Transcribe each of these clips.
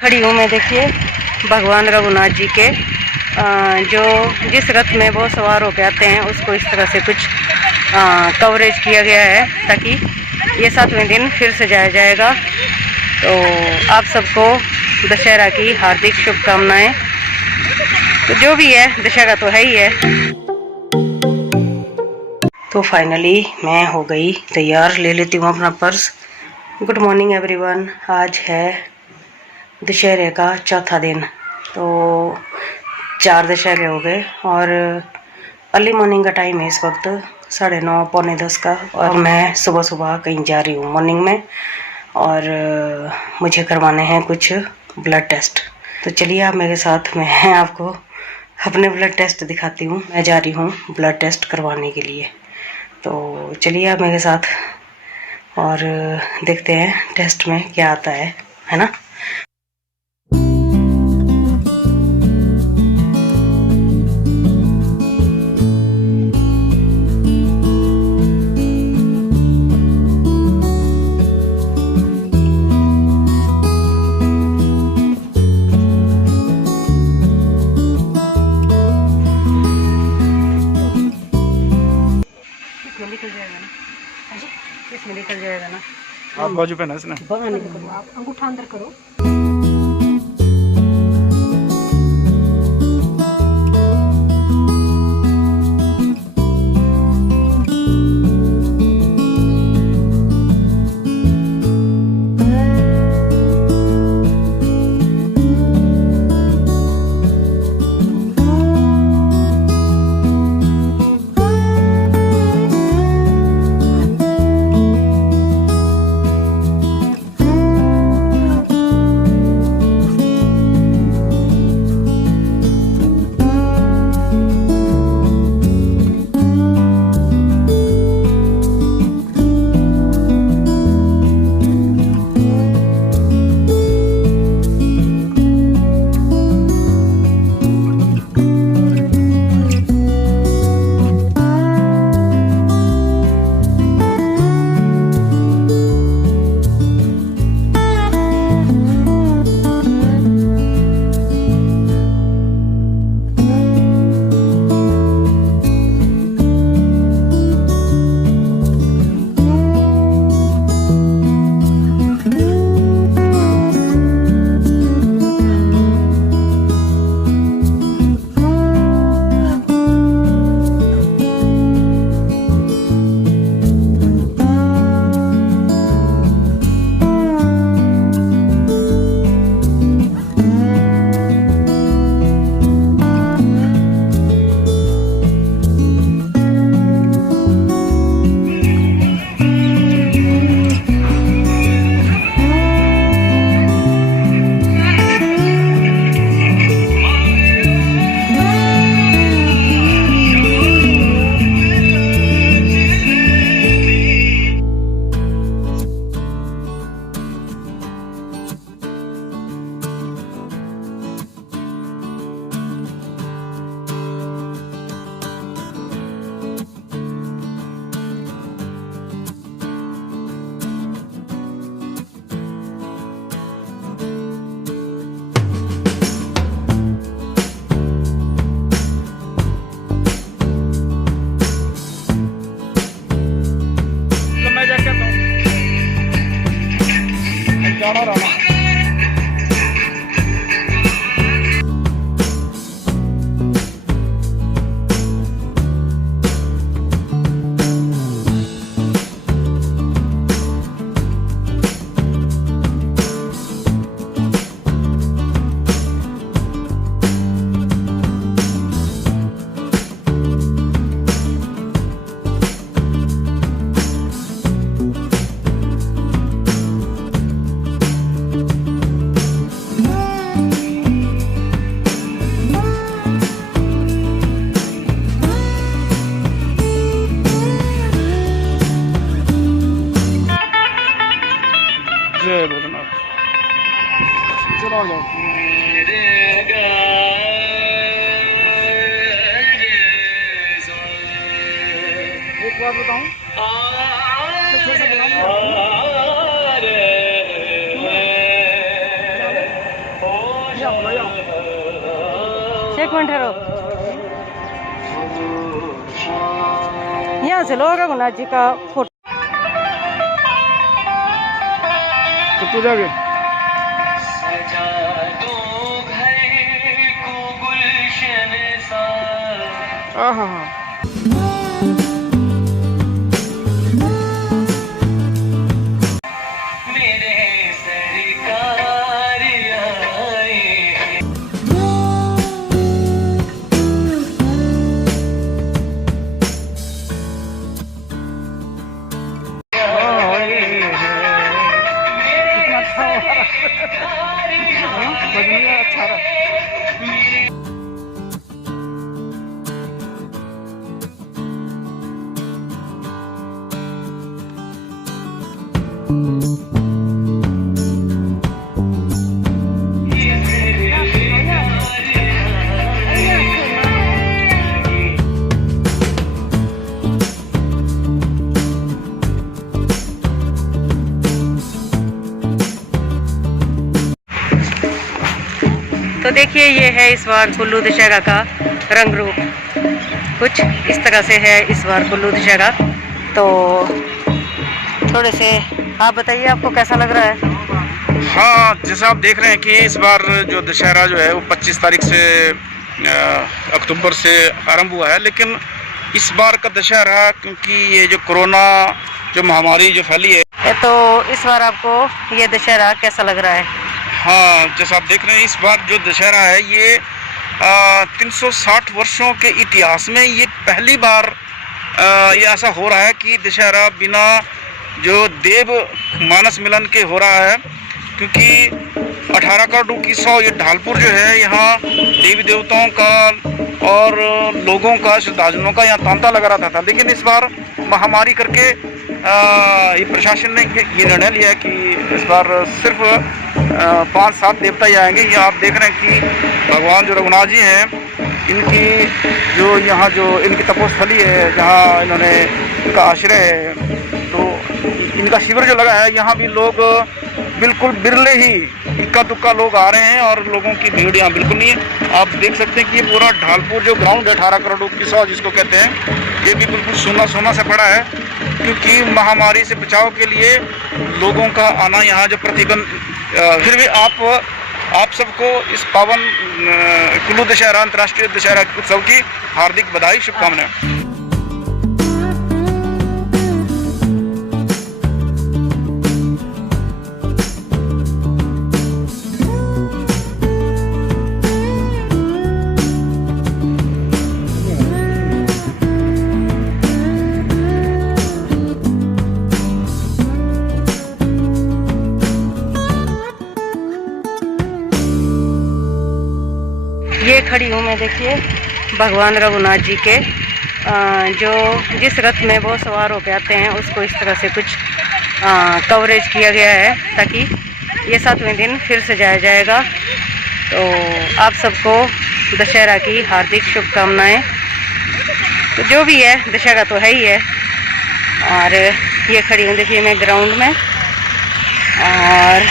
खड़ी हूँ मैं, देखिए भगवान रघुनाथ जी के जो जिस रथ में वो सवार होकर आते हैं उसको इस तरह से कुछ कवरेज किया गया है ताकि ये 7वें दिन फिर सजाया जाएगा। तो आप सबको दशहरा की हार्दिक शुभकामनाएं। तो जो भी है दशहरा तो है ही है। तो फाइनली मैं हो गई तैयार, ले लेती हूँ अपना पर्स। Good morning everyone. आज है दशहरे का चौथा दिन, तो 4 दशहरे हो गए और अर्ली मॉर्निंग का टाइम है इस वक्त 9:30 पौने 10 का। और मैं सुबह सुबह कहीं जा रही हूँ मॉर्निंग में और मुझे करवाने हैं कुछ ब्लड टेस्ट। तो चलिए आप मेरे साथ, मैं आपको अपने ब्लड टेस्ट दिखाती हूँ। मैं जा रही हूँ ब्लड टेस्ट करवाने के लिए, तो चलिए आप मेरे साथ और देखते हैं टेस्ट में क्या आता है ना। इसमें निकल जाएगा ना। आप बाजू पे ना इसने आप अंगूठा अंदर करो। जय भोलेनाथ। चलो जाओ। एक बात बताऊं, एक मिनट ठहरो। यहाँ से लो रघुनाथ जी का फोटो। तो तू जाके हाँ हाँ हाँ अच्छा रहा। तो देखिए ये है इस बार कुल्लू दशहरा का रंग रूप, कुछ इस तरह से है इस बार कुल्लू दशहरा। तो थोड़े से आप बताइए आपको कैसा लग रहा है? हाँ, जैसे आप देख रहे हैं कि इस बार जो दशहरा जो है वो 25 तारीख से अक्टूबर से आरंभ हुआ है, लेकिन इस बार का दशहरा क्योंकि ये जो कोरोना जो महामारी जो फैली है, तो इस बार आपको ये दशहरा कैसा लग रहा है? हाँ जैसा आप देख रहे हैं इस बार जो दशहरा है ये 360 वर्षों के इतिहास में ये पहली बार ये ऐसा हो रहा है कि दशहरा बिना जो देव मानस मिलन के हो रहा है, क्योंकि 18 करोड़ की 100 ये ढालपुर जो है यहाँ देवी देवताओं का और लोगों का श्रद्धालुओं का यहाँ तांता लगा रहता था, लेकिन इस बार महामारी करके ये प्रशासन ने ये निर्णय लिया है कि इस बार सिर्फ 5-7 देवता ही आएंगे। ये आप देख रहे हैं कि भगवान जो रघुनाथ जी हैं इनकी जो यहाँ जो इनकी तपोस्थली है जहाँ इन्होंने इनका आश्रय है, तो इनका शिविर जो लगा है यहाँ भी लोग बिल्कुल बिरले ही इक्का दुक्का लोग आ रहे हैं और लोगों की भीड़ यहाँ बिल्कुल नहीं है। आप देख सकते हैं कि ये पूरा ढालपुर जो ग्राउंड है 18 करोड़ की 100 जिसको कहते हैं, ये भी बिल्कुल सूना सूना से पड़ा है, क्योंकि महामारी से बचाव के लिए लोगों का आना यहाँ जो प्रतिबंध। फिर भी आप सबको इस पावन कुल्लू दशहरा अंतर्राष्ट्रीय दशहरा उत्सव की हार्दिक बधाई, शुभकामनाएं। ये खड़ी हूँ मैं, देखिए भगवान रघुनाथ जी के जो जिस रथ में वो सवार होके आते हैं उसको इस तरह से कुछ कवरेज किया गया है ताकि ये 7वें दिन फिर सजाया जाएगा। तो आप सबको दशहरा की हार्दिक शुभकामनाएं। तो जो भी है दशहरा तो है ही है। और ये खड़ी हूँ देखिए मैं ग्राउंड में, और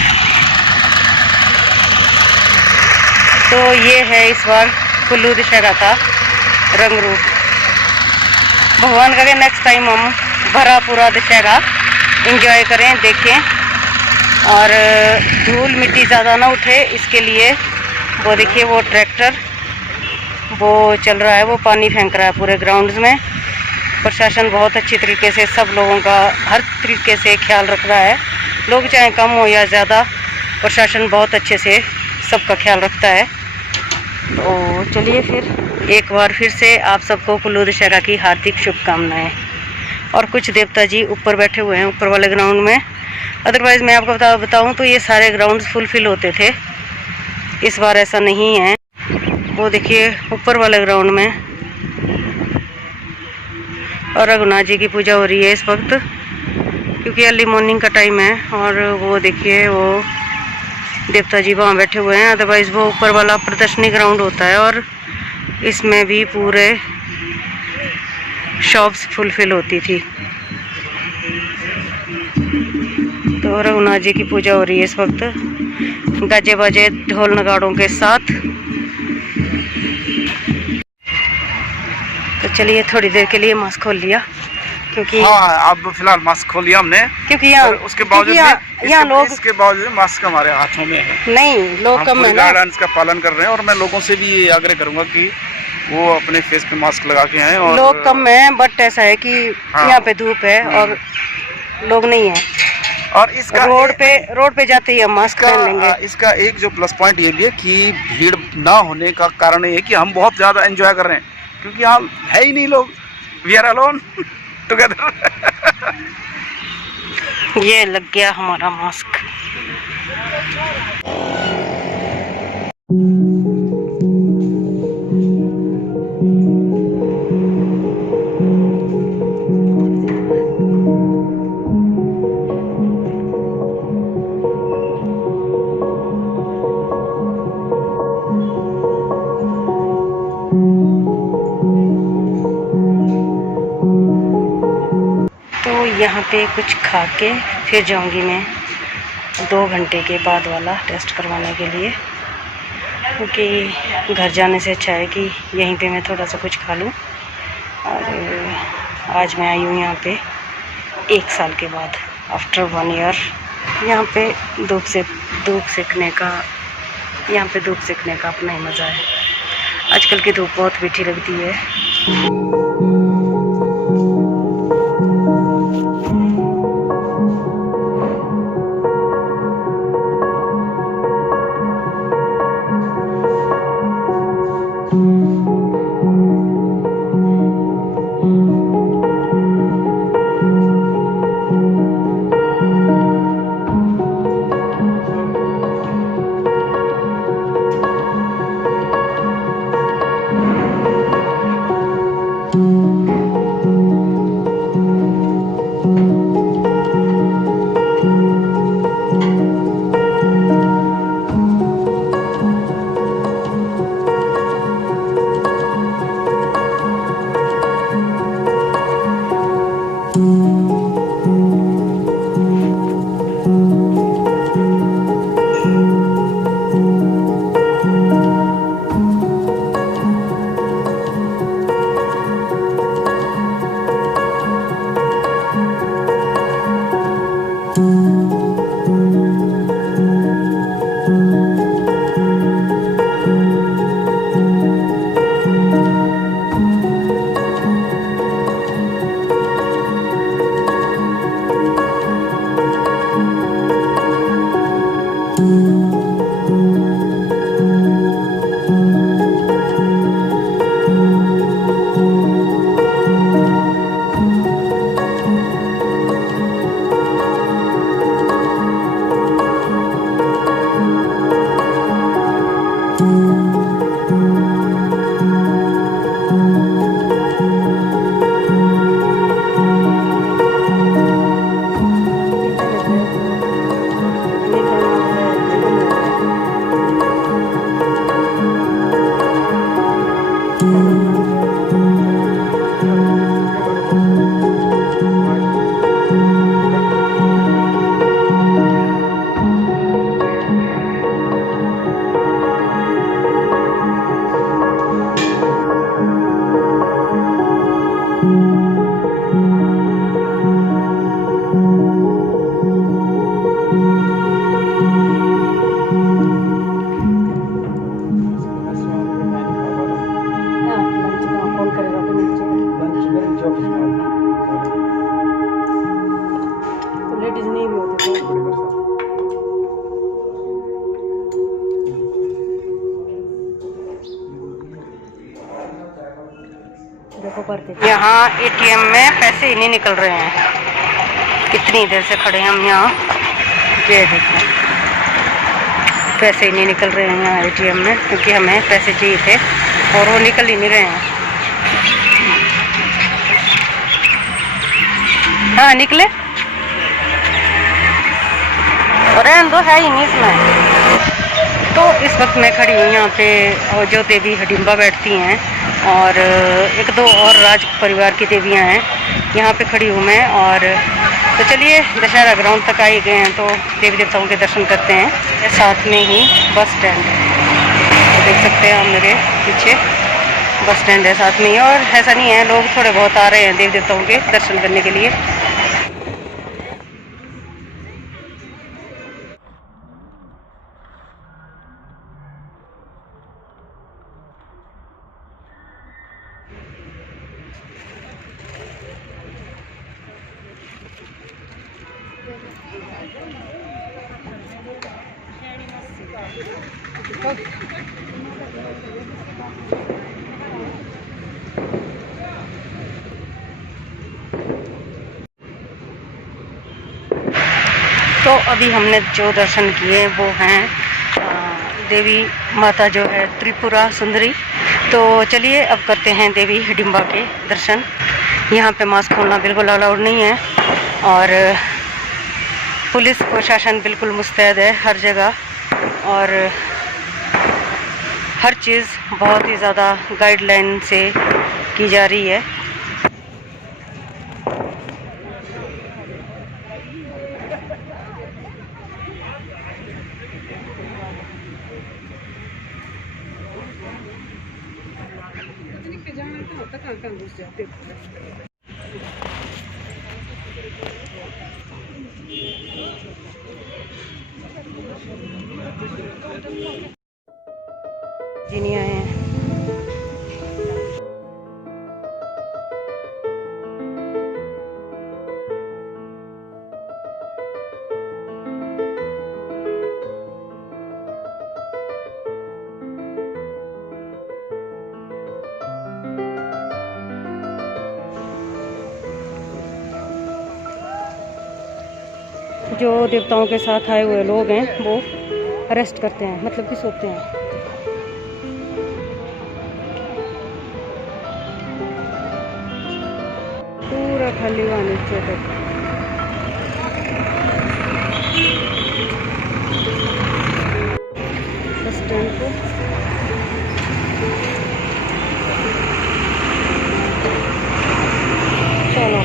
तो ये है इस बार कुल्लू दशहरा का रंग रूप। भगवान का नेक्स्ट टाइम हम भरा पूरा दशहरा एंजॉय करें, देखें, और धूल मिट्टी ज़्यादा ना उठे इसके लिए वो देखिए वो ट्रैक्टर वो चल रहा है, वो पानी फेंक रहा है पूरे ग्राउंड्स में। प्रशासन बहुत अच्छी तरीके से सब लोगों का हर तरीके से ख्याल रख रहा है। लोग चाहे कम हो या ज़्यादा, प्रशासन बहुत अच्छे से सबका ख्याल रखता है। तो चलिए फिर एक बार फिर से आप सबको कुल्लू दशहरा की हार्दिक शुभकामनाएं। और कुछ देवता जी ऊपर बैठे हुए हैं ऊपर वाले ग्राउंड में। अदरवाइज़ मैं आपको बताऊं तो ये सारे ग्राउंड फुलफिल होते थे, इस बार ऐसा नहीं है। वो देखिए ऊपर वाले ग्राउंड में और रघुनाथ जी की पूजा हो रही है इस वक्त, क्योंकि अर्ली मॉर्निंग का टाइम है। और वो देखिए वो देवता जी वहाँ बैठे हुए हैं। अदरवाइज़ वो ऊपर वाला प्रदर्शनी ग्राउंड होता है और इसमें भी पूरे शॉप्स फुलफिल होती थी। तो रघुनाथ जी की पूजा हो रही है इस वक्त। गाजे बाजे ढोल नगाड़ों के साथ। तो चलिए थोड़ी देर के लिए मास्क खोल लिया क्योंकि हाँ, अब फिलहाल मास्क खोल लिया हमने, क्योंकि यहाँ उसके बावजूद यहाँ लोग, इसके बावजूद मास्क हमारे हाथों में है। नहीं लोग कम है ना, गाइडलाइंस का पालन कर रहे हैं। और मैं लोगों से भी ये आग्रह करूंगा कि वो अपने फेस पे मास्क लगा के आए। और लोग कम है, बट ऐसा है कि यहाँ पे धूप है और लोग नहीं है। और इसका रोड पे जाते ही हम मास्क पहन लेंगे। इसका एक जो प्लस पॉइंट ये भी है कि भीड़ ना होने का कारण ये है कि हम बहुत ज्यादा एंजॉय कर रहे हैं, क्योंकि यहाँ है ही नहीं लोग। We are alone together. ये लग गया हमारा मास्क। तो यहाँ पे कुछ खा के फिर जाऊँगी मैं 2 घंटे के बाद वाला टेस्ट करवाने के लिए, क्योंकि घर जाने से अच्छा है कि यहीं पे मैं थोड़ा सा कुछ खा लूँ। और आज मैं आई हूँ यहाँ पे 1 साल के बाद, आफ्टर 1 ईयर। यहाँ पे धूप सेकने का अपना ही मज़ा है। आजकल की धूप बहुत मीठी लगती है। यहाँ एटीएम में पैसे ही नहीं निकल रहे हैं। कितनी देर से खड़े हैं हम यहाँ, ये देखो पैसे ही नहीं निकल रहे हैं यहाँ एटीएम में, क्योंकि हमें पैसे चाहिए थे और वो निकल ही नहीं रहे हैं। हाँ निकले रहने दो, है ही नहीं इसमें। तो इस वक्त मैं खड़ी हूँ यहाँ पे, और जो देवी हडिम्बा बैठती हैं और 1-2 और राज परिवार की देवियाँ हैं, यहाँ पे खड़ी हूँ मैं। और तो चलिए दशहरा ग्राउंड तक आए गए हैं, तो देवी देवताओं के दर्शन करते हैं। साथ में ही बस स्टैंड है, तो देख सकते हैं आप मेरे पीछे बस स्टैंड है साथ में ही। और ऐसा नहीं है, लोग थोड़े बहुत आ रहे हैं देवी देवताओं के दर्शन करने के लिए। तो अभी हमने जो दर्शन किए वो हैं देवी माता जो है त्रिपुरा सुंदरी। तो चलिए अब करते हैं देवी हिडिंबा के दर्शन। यहाँ पे मास्क खोलना बिल्कुल अलाउड नहीं है, और पुलिस प्रशासन बिल्कुल मुस्तैद है हर जगह, और हर चीज़ बहुत ही ज़्यादा गाइडलाइन से की जा रही है। जी नहीं आए हैं। जो देवताओं के साथ आए हुए लोग हैं वो अरेस्ट करते हैं, मतलब कि सोते हैं। पूरा खाली हुआ नीचे तक। बस स्टैंड को चलो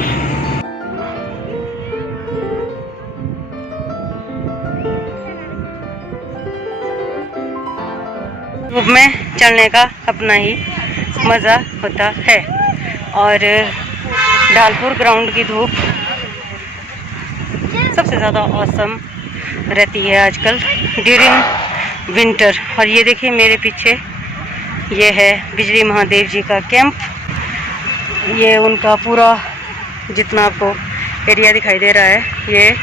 धूप में चलने का अपना ही मज़ा होता है। और ढालपुर ग्राउंड की धूप सबसे ज़्यादा औसम रहती है आजकल ड्यूरिंग विंटर। और ये देखिए मेरे पीछे ये है बिजली महादेव जी का कैंप। ये उनका पूरा जितना आपको एरिया दिखाई दे रहा है, ये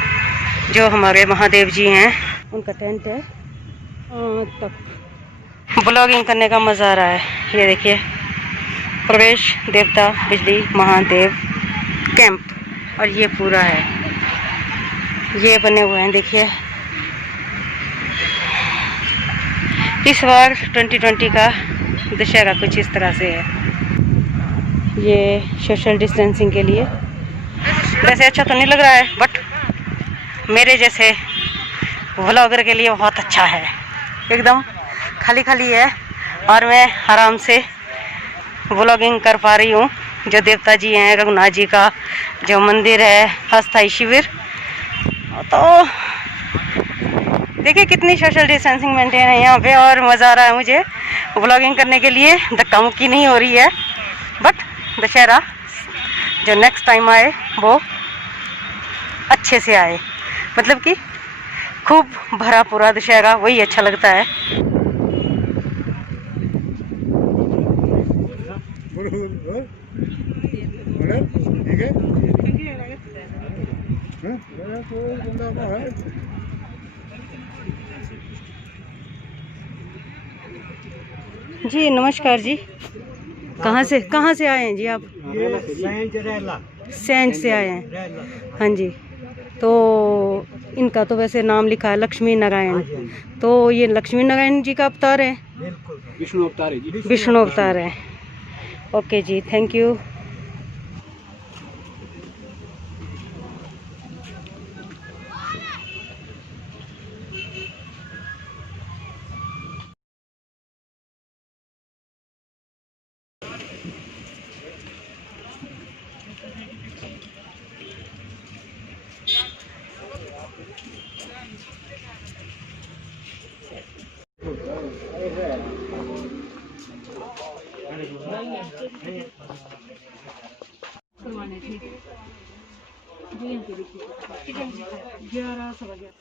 जो हमारे महादेव जी हैं उनका टेंट है। तक ब्लॉगिंग करने का मज़ा आ रहा है। ये देखिए प्रवेश देवता बिजली महादेव कैंप, और ये पूरा है, ये बने हुए हैं देखिए। इस बार 2020 का दशहरा कुछ इस तरह से है। ये सोशल डिस्टेंसिंग के लिए वैसे अच्छा तो नहीं लग रहा है, बट मेरे जैसे व्लॉगर के लिए बहुत अच्छा है। एकदम खाली खाली है और मैं आराम से व्लॉगिंग कर पा रही हूँ। जो देवता जी हैं, रघुनाथ जी का जो मंदिर है, अस्थाई शिविर, तो देखिए कितनी सोशल डिस्टेंसिंग मेंटेन है यहाँ पे, और मज़ा आ रहा है मुझे व्लॉगिंग करने के लिए। धक्का मुक्की नहीं हो रही है, बट दशहरा जो नेक्स्ट टाइम आए वो अच्छे से आए, मतलब कि खूब भरा पूरा दशहरा, वही अच्छा लगता है। जी नमस्कार जी, कहाँ से आए हैं जी आप? सेंट से आए हैं। हाँ जी, तो इनका तो वैसे नाम लिखा है लक्ष्मी नारायण, तो ये लक्ष्मी नारायण जी का अवतार है? विष्णु अवतार है जी। विष्णु अवतार है। ओके जी, थैंक यू। करवाने थे जो यहाँ पे देखिए 11 सवा 11।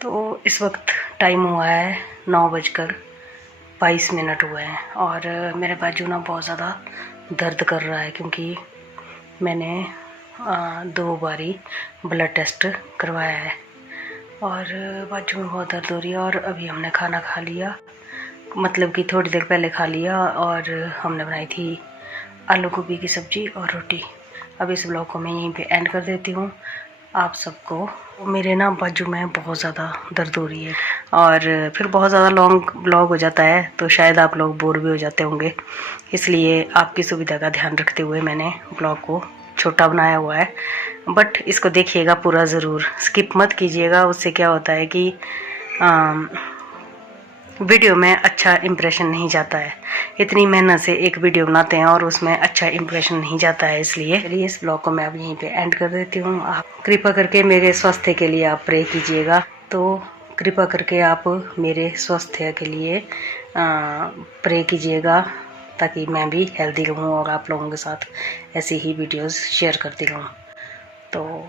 तो इस वक्त टाइम हुआ है 9:22 हुए हैं और मेरे बाजू ना बहुत ज़्यादा दर्द कर रहा है क्योंकि मैंने 2 बारी ब्लड टेस्ट करवाया है और बाजू में बहुत दर्द हो रही है। और अभी हमने खाना खा लिया, मतलब कि थोड़ी देर पहले खा लिया, और हमने बनाई थी आलू गोभी की सब्ज़ी और रोटी। अब इस ब्लॉग को मैं यहीं पे एंड कर देती हूँ। आप सबको, मेरे ना बाजू में बहुत ज़्यादा दर्द हो रही है और फिर बहुत ज़्यादा लॉन्ग ब्लॉग हो जाता है तो शायद आप लोग बोर भी हो जाते होंगे, इसलिए आपकी सुविधा का ध्यान रखते हुए मैंने ब्लॉग को छोटा बनाया हुआ है। बट इसको देखिएगा पूरा ज़रूर, स्किप मत कीजिएगा। उससे क्या होता है कि वीडियो में अच्छा इम्प्रेशन नहीं जाता है। इतनी मेहनत से एक वीडियो बनाते हैं और उसमें अच्छा इम्प्रेशन नहीं जाता है, इसलिए चलिए इस ब्लॉग को मैं अब यहीं पे एंड कर देती हूँ। आप कृपा करके मेरे स्वास्थ्य के लिए आप प्रे कीजिएगा। तो कृपा करके आप मेरे स्वास्थ्य के लिए प्रे कीजिएगा ताकि मैं भी हेल्दी रहूँ और आप लोगों के साथ ऐसी ही वीडियोज़ शेयर करती रहूँ। तो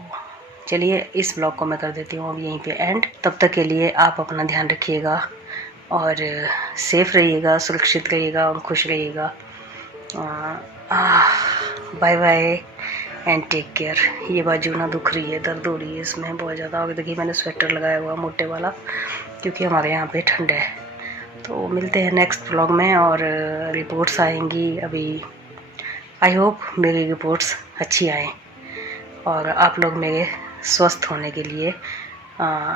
चलिए इस ब्लॉग को मैं कर देती हूँ अब यहीं पे एंड। तब तक के लिए आप अपना ध्यान रखिएगा और सेफ रहिएगा, सुरक्षित रहिएगा और खुश रहिएगा। Bye bye and take care. ये बाजू ना दुख रही है, दर्द हो रही है इसमें बहुत ज़्यादा। और देखिए मैंने स्वेटर लगाया हुआ मोटे वाला क्योंकि हमारे यहाँ पे ठंड है। तो मिलते हैं नेक्स्ट ब्लॉग में और रिपोर्ट्स आएंगी। अभी आई होप मेरी रिपोर्ट्स अच्छी आएँ और आप लोग मेरे स्वस्थ होने के लिए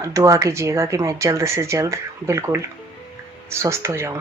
दुआ कीजिएगा कि मैं जल्द से जल्द बिल्कुल स्वस्थ हो जाऊं।